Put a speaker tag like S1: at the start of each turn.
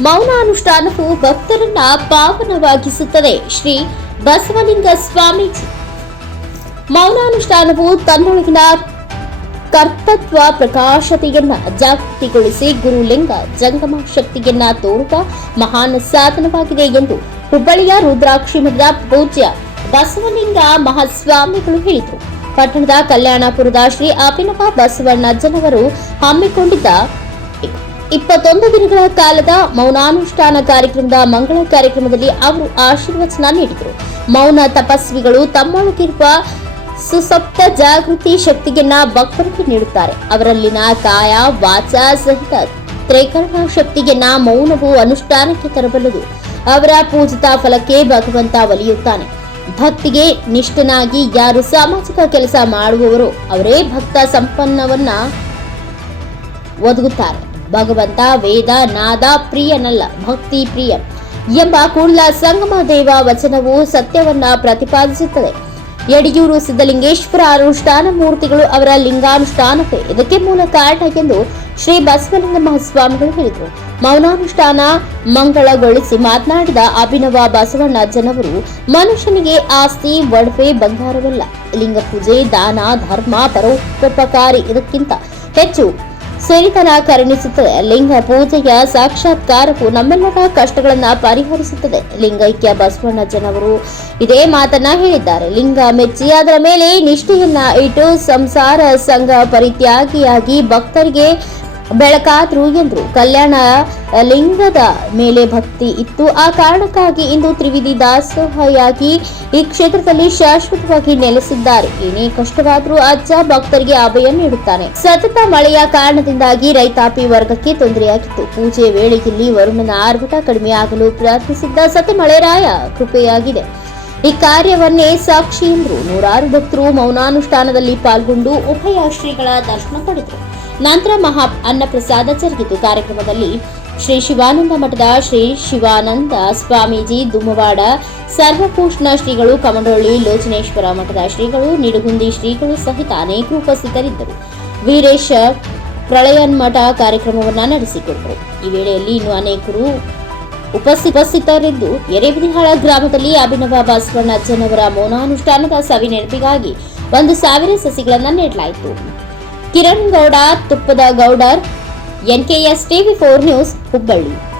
S1: ಮೌನ ಅನುಷ್ಠಾನವು ಭಕ್ತರನ್ನ ಪಾವನವಾಗಿಸುತ್ತದೆ. ಶ್ರೀ ಬಸವಲಿಂಗ ಸ್ವಾಮೀಜಿ. ಮೌನಾನುಷ್ಠಾನವು ತನ್ನೊಳಗಿನ ಕರ್ತತ್ವ ಪ್ರಕಾಶತೆಯನ್ನ ಜಾಗೃತಿಗೊಳಿಸಿ ಗುರುಲಿಂಗ ಜಂಗಮ ಶಕ್ತಿಯನ್ನ ತೋರುವ ಮಹಾನ್ ಸಾಧನವಾಗಿದೆ ಎಂದು ಹುಬ್ಬಳ್ಳಿಯ ರುದ್ರಾಕ್ಷಿ ಮಠದ ಪೂಜ್ಯ ಬಸವಲಿಂಗ ಮಹಾಸ್ವಾಮಿಗಳು ಹೇಳಿದರು. ಪಟ್ಟಣದ ಕಲ್ಯಾಣಪುರದ ಶ್ರೀ ಅಭಿನವ ಬಸವಣ್ಣಜ್ಜನವರು ಹಮ್ಮಿಕೊಂಡಿದ್ದ ಇಪ್ಪತ್ತೊಂದು ದಿನಗಳ ಕಾಲದ ಮೌನಾನುಷ್ಠಾನ ಕಾರ್ಯಕ್ರಮದ ಮಂಗಳ ಕಾರ್ಯಕ್ರಮದಲ್ಲಿ ಅವರು ಆಶೀರ್ವಚನ ನೀಡಿದರು. ಮೌನ ತಪಸ್ವಿಗಳು ತಮ್ಮೊಳಗಿರುವ ಸುಸಪ್ತ ಜಾಗೃತಿ ಶಕ್ತಿಯನ್ನ ಭಕ್ತರಿಗೆ ನೀಡುತ್ತಾರೆ. ಅವರಲ್ಲಿನ ಕಾಯ, ವಾಚ ಸಹಿತ ತ್ರೈಕರಣ ಶಕ್ತಿಯನ್ನ ಮೌನವು ಅನುಷ್ಠಾನಕ್ಕೆ ತರಬಲ್ಲದು. ಅವರ ಪೂಜಿತ ಫಲಕ್ಕೆ ಭಗವಂತ ಒಲಿಯುತ್ತಾನೆ. ಭಕ್ತಿಗೆ ನಿಷ್ಠನಾಗಿ ಯಾರು ಸಾಮಾಜಿಕ ಕೆಲಸ ಮಾಡುವವರು ಅವರೇ ಭಕ್ತ ಸಂಪನ್ನವನ್ನ ಒದಗುತ್ತಾರೆ. ಭಗವಂತ, ವೇದ, ನಾದ, ಪ್ರಿಯನಲ್ಲ, ಭಕ್ತಿ, ಪ್ರಿಯ ಎಂಬ ಕೂಡ್ಲ ಸಂಗಮ ದೇವ ವಚನವು ಸತ್ಯವನ್ನ ಪ್ರತಿಪಾದಿಸುತ್ತದೆ. ಯಡಿಯೂರು ಸಿದ್ಧಲಿಂಗೇಶ್ವರ ಅನುಷ್ಠಾನ ಮೂರ್ತಿಗಳು ಅವರ ಲಿಂಗಾನುಷ್ಠಾನಕ್ಕೆ ಇದಕ್ಕೆ ಮೂಲ ಕಾರಣ ಎಂದು ಶ್ರೀ ಬಸವಲಿಂಗ ಮಹಾಸ್ವಾಮಿಗಳು ಹೇಳಿದರು. ಮೌನಾನುಷ್ಠಾನ ಮಂಗಳಗೊಳಿಸಿ ಮಾತನಾಡಿದ ಅಭಿನವ ಬಸವಣ್ಣ ಜನವರು, ಮನುಷ್ಯನಿಗೆ ಆಸ್ತಿ, ಒಡವೆ, ಬಂಗಾರವಲ್ಲ. ಲಿಂಗ ಪೂಜೆ, ದಾನ, ಧರ್ಮ, ಪರೋಪಕಾರಿ ಇದಕ್ಕಿಂತ ಹೆಚ್ಚು ಸಿರಿತನ ಕರುಣಿಸುತ್ತದೆ ಲಿಂಗ ಪೂಜೆಯ ಸಾಕ್ಷಾತ್ಕಾರವು ನಮ್ಮೆಲ್ಲರ ಕಷ್ಟಗಳನ್ನ ಪರಿಹರಿಸುತ್ತದೆ. ಲಿಂಗೈಕ್ಯ ಬಸವಣ್ಣಜ್ಜನವರು ಇದೇ ಮಾತನ್ನ ಹೇಳಿದ್ದಾರೆ. ಲಿಂಗ ಮೆಚ್ಚಿ ಅದರ ಮೇಲೆ ನಿಷ್ಠೆಯನ್ನ ಇಟ್ಟು ಸಂಸಾರ ಸಂಘ ಪರಿತ್ಯಾಗಿಯಾಗಿ ಭಕ್ತರಿಗೆ ಬೆಳಕಾದ್ರು ಎಂದ್ರು ಕಲ್ಯಾಣ ಲಿಂಗದ ಮೇಲೆ ಭಕ್ತಿ ಇತ್ತು. ಆ ಕಾರಣಕ್ಕಾಗಿ ಇಂದು ತ್ರಿವಿಧಿ ದಾಸೋಹಿಯಾಗಿ ಈ ಕ್ಷೇತ್ರದಲ್ಲಿ ಶಾಶ್ವತವಾಗಿ ನೆಲೆಸಿದ್ದಾರೆ. ಏನೇ ಕಷ್ಟವಾದರೂ ಅಜ್ಜ ಭಕ್ತರಿಗೆ ಅಭಯ ನೀಡುತ್ತಾನೆ. ಸತತ ಮಳೆಯ ಕಾರಣದಿಂದಾಗಿ ರೈತಾಪಿ ವರ್ಗಕ್ಕೆ ತೊಂದರೆಯಾಗಿತ್ತು. ಪೂಜೆ ವೇಳೆಯಲ್ಲಿ ವರುಣನ ಆರ್ಭಟ ಕಡಿಮೆಯಾಗಲು ಪ್ರಾರ್ಥಿಸಿದ್ದ ಸತ್ಯಮಳೆರಾಯ ಕೃಪೆಯಾಗಿದೆ. ಈ ಕಾರ್ಯವನ್ನೇ ಸಾಕ್ಷಿ ಎಂದರು ನೂರಾರು ಭಕ್ತರು ಮೌನಾನುಷ್ಠಾನದಲ್ಲಿ ಪಾಲ್ಗೊಂಡು ಉಭಯ ಶ್ರೀಗಳ ದರ್ಶನ ಪಡೆದರು. ನಂತರ ಮಹಾ ಅನ್ನಪ್ರಸಾದ ಜರುಗಿತು. ಕಾರ್ಯಕ್ರಮದಲ್ಲಿ ಶ್ರೀ ಶಿವಾನಂದ ಮಠದ ಶ್ರೀ ಶಿವಾನಂದ ಸ್ವಾಮೀಜಿ ದುಮ್ಮವಾಡ ಸರ್ವಪೂಷ್ಣ ಶ್ರೀಗಳು ಕಮಂಡೊಳ್ಳಿ, ಲೋಚನೇಶ್ವರ ಮಠದ ಶ್ರೀಗಳು, ನಿಡುಗುಂದಿ ಶ್ರೀಗಳು ಸಹಿತ ಅನೇಕರು ಉಪಸ್ಥಿತರಿದ್ದರು. ವೀರೇಶ ಪ್ರಳಯನ್ಮಠ ಕಾರ್ಯಕ್ರಮವನ್ನು ನಡೆಸಿಕೊಟ್ಟರು ಈ ವೇಳೆಯಲ್ಲಿ ಇನ್ನು ಅನೇಕರು ಉಪಸ್ಥಿತರಿದ್ದು ಎರೆಬಿನಿಹಾಳ ಗ್ರಾಮದಲ್ಲಿ ಅಭಿನವ ಬಸವಣ್ಣಜ್ಜನವರ ಮೌನಾನುಷ್ಠಾನದ ಸವಿ ನೆನಪಿಗಾಗಿ ಒಂದು ಸಾವಿರ ಸಸಿಗಳನ್ನು ನೆಡಲಾಯಿತು. Kiran Gowda Tuppada Gowdar, NKS TV four news, Hubballi.